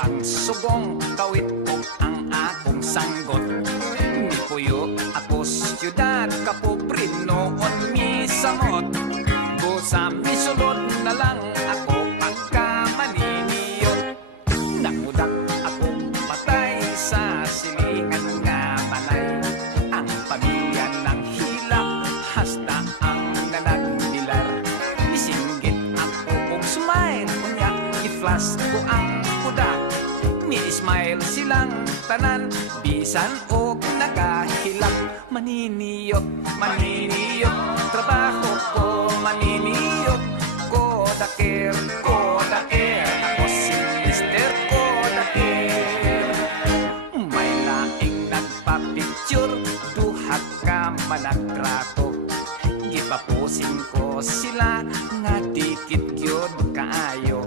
ang sugong, kawit ko ang akong sanggot. Ni puyo ako siyudad, kapobre noon mi samot. Busa mi sulod na lang ako pagka maniniyot. Nangudak akong patay sa silingan nga balay. Ang pamilya ng hilak, hasta ang nanagdilar. Isinggit ako kong smile, kunya i-flash ko ang kuda. Ni-smile silang tanan, bisan o nagahilak. Maniniyot, maniniyot, trabaho ko maniniyot. Kodaker, kodaker, ako si Mr. Kodaker. May laing nagpa-picture, duhat ka managtrato. Gipapusin ko sila, nga dikit gyud kaayo.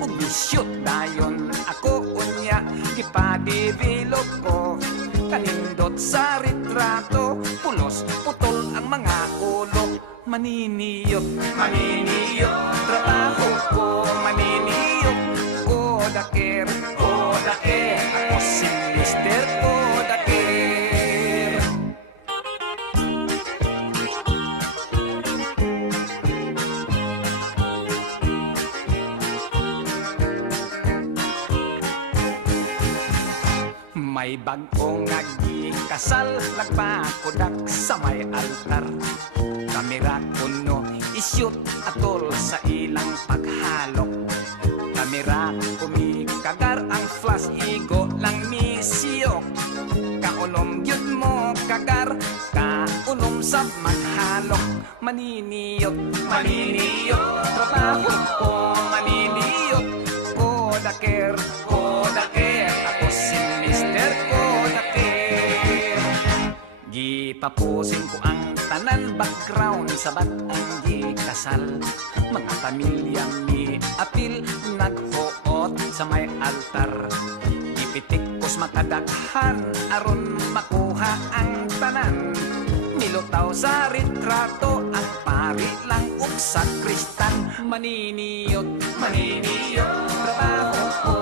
Ug shoot dayon ako unya, gipa-develop ko. Kanindot sa retrato, pulos putol ang mga ulo. Maniniyot, maniniyot, trabaho ko maniniyot. Kodaker, kodaker, ako si Mr. Kodaker. May bagong kasal, nagpakudak sa may altar. Kamera kuno isyut atol sa ilang paghalok. Kamera kumikagar ang flash, igo lang misiyok. Kaulom yun mo kagar, kaulom sa maghalok. Maniniyot, maniniyot, trabaho ko maniniyot. Kodaker, kodaker, ako si Mr. Kodaker. Gipapusin ko ang tanan background sa batang gikasal. Mga pamilyang ni apil naghuot sa may altar. Ipitik kos makadaghan aron makuha ang tanan. Nilutaw sa retrato ang pari lang ug sa kristan. Maniniyot, maniniyot, trabaho ko